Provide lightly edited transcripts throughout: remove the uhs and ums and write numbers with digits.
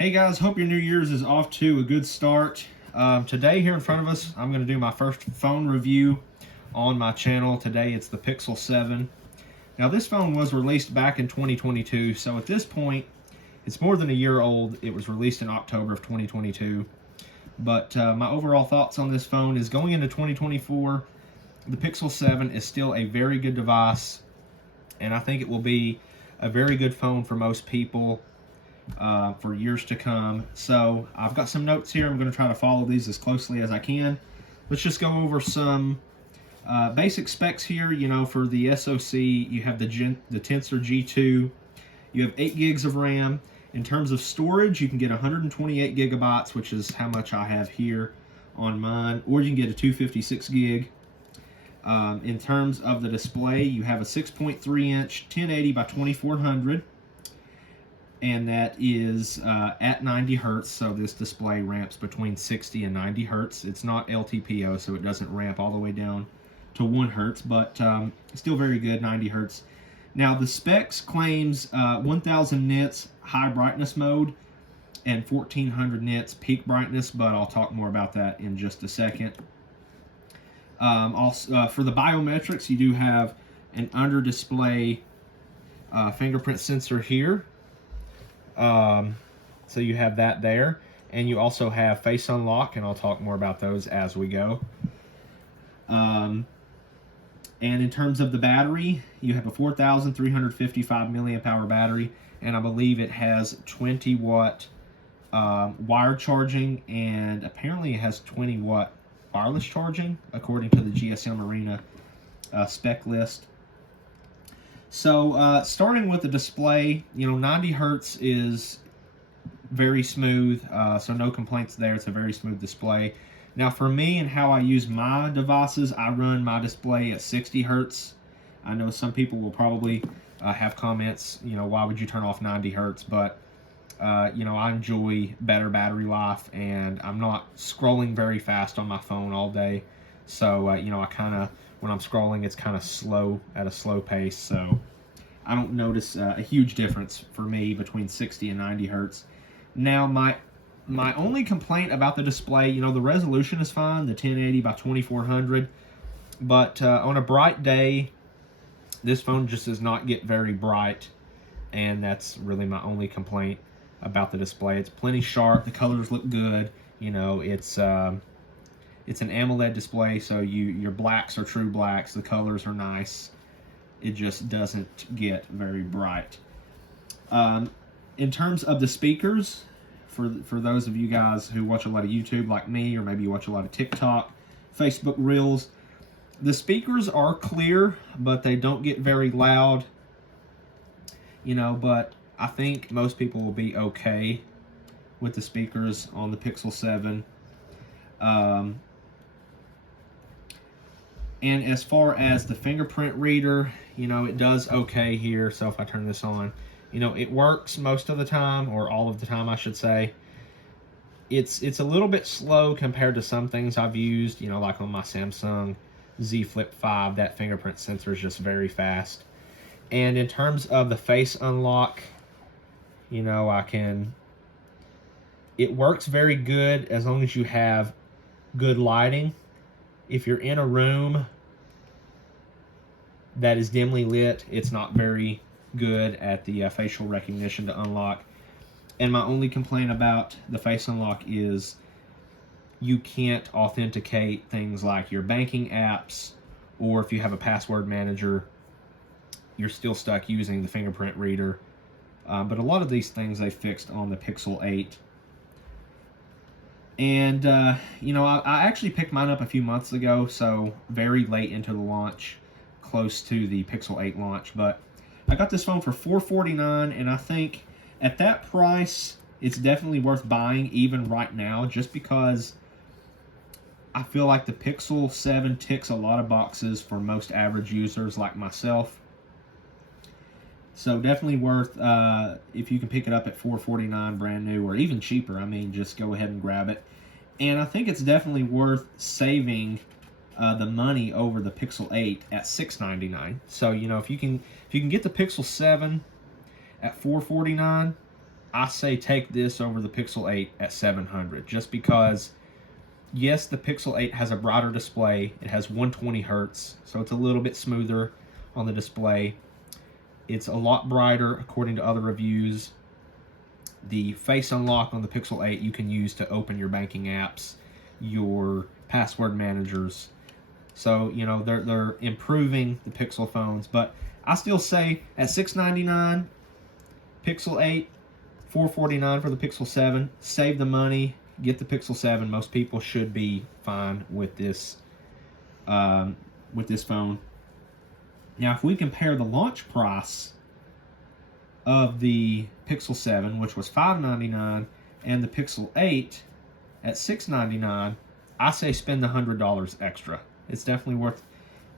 Hey guys, hope your New Year's is off to a good start. Today here in front of us, I'm going to do my first phone review on my channel. Today it's the Pixel 7. Now this phone was released back in 2022, so at this point, it's more than a year old. It was released in October of 2022. But my overall thoughts on this phone is going into 2024, the Pixel 7 is still a very good device, and I think it will be a very good phone for most people for years to come. So I've got some notes here. I'm going to try to follow these as closely as I can. Let's just go over some basic specs here. You know, for the SoC, you have the Tensor G2. You have 8 gigs of RAM. In terms of storage, you can get 128 gigabytes, which is how much I have here on mine, or you can get a 256 gig. In terms of the display, you have a 6.3 inch 1080 by 2400, and that is at 90 hertz. So this display ramps between 60 and 90 hertz. It's not LTPO, so it doesn't ramp all the way down to 1 hertz, but still very good, 90 hertz. Now the specs claims 1000 nits high brightness mode and 1400 nits peak brightness, but I'll talk more about that in just a second. Also, for the biometrics, you do have an under display fingerprint sensor here. So you have that there, and you also have face unlock, and I'll talk more about those as we go. And in terms of the battery, you have a 4,355 milliamp hour battery, and I believe it has 20 watt wired charging, and apparently it has 20 watt wireless charging, according to the GSM Arena spec list. So starting with the display, you know, 90 hertz is very smooth, so no complaints there. It's a very smooth display. Now for me and how I use my devices, I run my display at 60 hertz. I know some people will probably have comments, you know, why would you turn off 90 hertz? But, you know, I enjoy better battery life, and I'm not scrolling very fast on my phone all day. So, you know, I kind of, when I'm scrolling, it's kind of slow, at a slow pace. So I don't notice a huge difference for me between 60 and 90 hertz. Now, my only complaint about the display, you know, the resolution is fine, the 1080 by 2400, but on a bright day, this phone just does not get very bright, and that's really my only complaint about the display. It's plenty sharp, the colors look good, you know, it's an AMOLED display, so your blacks are true blacks, the colors are nice, it just doesn't get very bright. In terms of the speakers, for those of you guys who watch a lot of YouTube like me, or maybe you watch a lot of TikTok, Facebook Reels, the speakers are clear, but they don't get very loud, you know, but I think most people will be okay with the speakers on the Pixel 7. And as far as the fingerprint reader, you know, it does okay here. So if I turn this on, you know, it works most of the time, or all of the time, I should say. It's a little bit slow compared to some things I've used, you know, like on my Samsung Z Flip 5, that fingerprint sensor is just very fast. And in terms of the face unlock, you know, it works very good as long as you have good lighting. If you're in a room that is dimly lit, it's not very good at the facial recognition to unlock. And my only complaint about the face unlock is you can't authenticate things like your banking apps, or if you have a password manager, you're still stuck using the fingerprint reader. But a lot of these things they fixed on the Pixel 8. And, you know, I actually picked mine up a few months ago, so very late into the launch, close to the Pixel 8 launch. But I got this phone for $449, and I think at that price, it's definitely worth buying even right now, just because I feel like the Pixel 7 ticks a lot of boxes for most average users like myself. So definitely worth, if you can pick it up at $449 brand new, or even cheaper, I mean, just go ahead and grab it. And I think it's definitely worth saving the money over the Pixel 8 at $699. So, you know, if you can get the Pixel 7 at $449, I say take this over the Pixel 8 at $700, just because, yes, the Pixel 8 has a brighter display. It has 120 hertz, so it's a little bit smoother on the display. It's a lot brighter according to other reviews. The face unlock on the Pixel 8 you can use to open your banking apps, your password managers. So, you know, they're improving the Pixel phones, but I still say at $699, Pixel 8, $449 for the Pixel 7. Save the money, get the Pixel 7. Most people should be fine with this phone. Now, if we compare the launch price of the Pixel 7, which was $599, and the Pixel 8 at $699, I say spend the $100 extra. It's definitely worth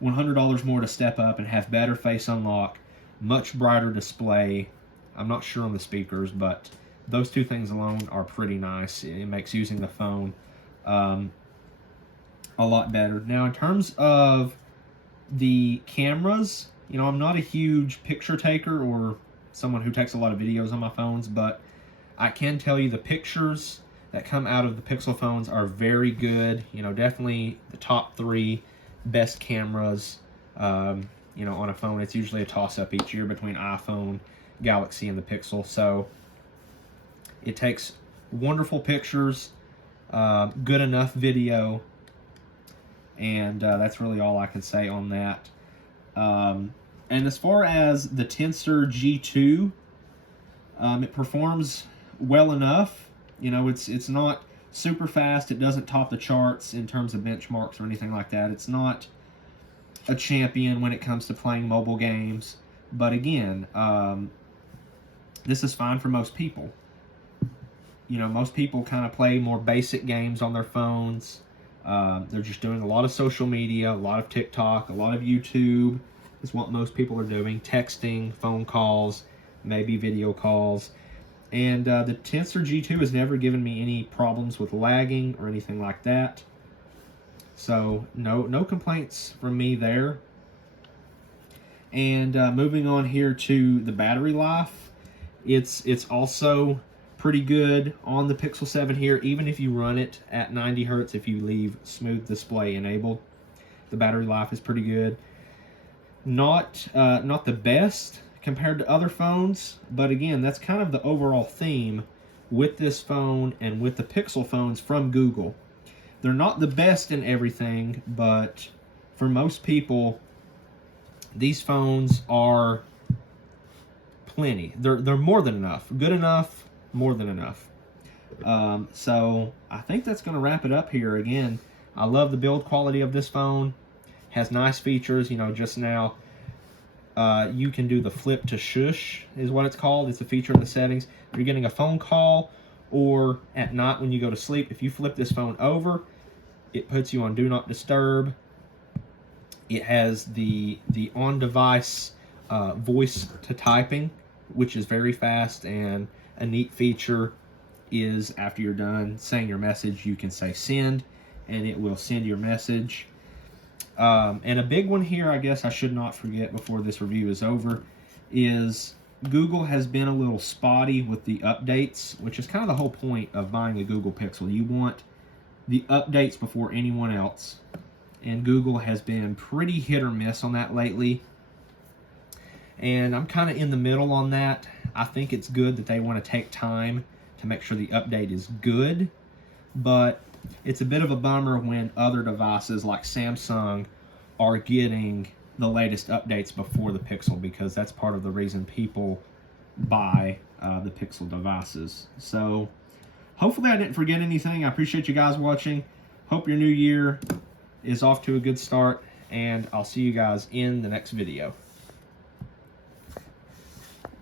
$100 more to step up and have better face unlock, much brighter display. I'm not sure on the speakers, but those two things alone are pretty nice. It makes using the phone a lot better. Now, in terms of the cameras, you know, I'm not a huge picture taker or someone who takes a lot of videos on my phones, but I can tell you the pictures that come out of the Pixel phones are very good. You know, definitely the top 3 best cameras, you know, on a phone. It's usually a toss-up each year between iPhone, Galaxy, and the Pixel. So it takes wonderful pictures, good enough video, and that's really all I can say on that. And as far as the Tensor G2, it performs well enough. You know, it's not super fast. It doesn't top the charts in terms of benchmarks or anything like that. It's not a champion when it comes to playing mobile games. But again, this is fine for most people. You know, most people kind of play more basic games on their phones. They're just doing a lot of social media, a lot of TikTok, a lot of YouTube is what most people are doing. Texting, phone calls, maybe video calls. And the Tensor G2 has never given me any problems with lagging or anything like that. So no complaints from me there. And moving on here to the battery life, it's also pretty good on the Pixel 7 here, even if you run it at 90 hertz. If you leave smooth display enabled, the battery life is pretty good. Not the best compared to other phones, but again, that's kind of the overall theme with this phone and with the Pixel phones from Google. They're not the best in everything, but for most people, these phones are plenty. They're more than enough. Good enough, more than enough. So I think that's going to wrap it up here. Again, I love the build quality of this phone. Has nice features. You know, just now you can do the flip to shush is what it's called. It's a feature in the settings. If you're getting a phone call or at night when you go to sleep, if you flip this phone over, it puts you on Do Not Disturb. It has the on-device voice to typing, which is very fast, and a neat feature is after you're done saying your message, you can say send, and it will send your message. And a big one here, I guess I should not forget before this review is over, is Google has been a little spotty with the updates, which is kind of the whole point of buying a Google Pixel. You want the updates before anyone else, and Google has been pretty hit or miss on that lately. And I'm kind of in the middle on that. I think it's good that they want to take time to make sure the update is good, but it's a bit of a bummer when other devices like Samsung are getting the latest updates before the Pixel, because that's part of the reason people buy the Pixel devices. So hopefully I didn't forget anything. I appreciate you guys watching. Hope your new year is off to a good start, and I'll see you guys in the next video.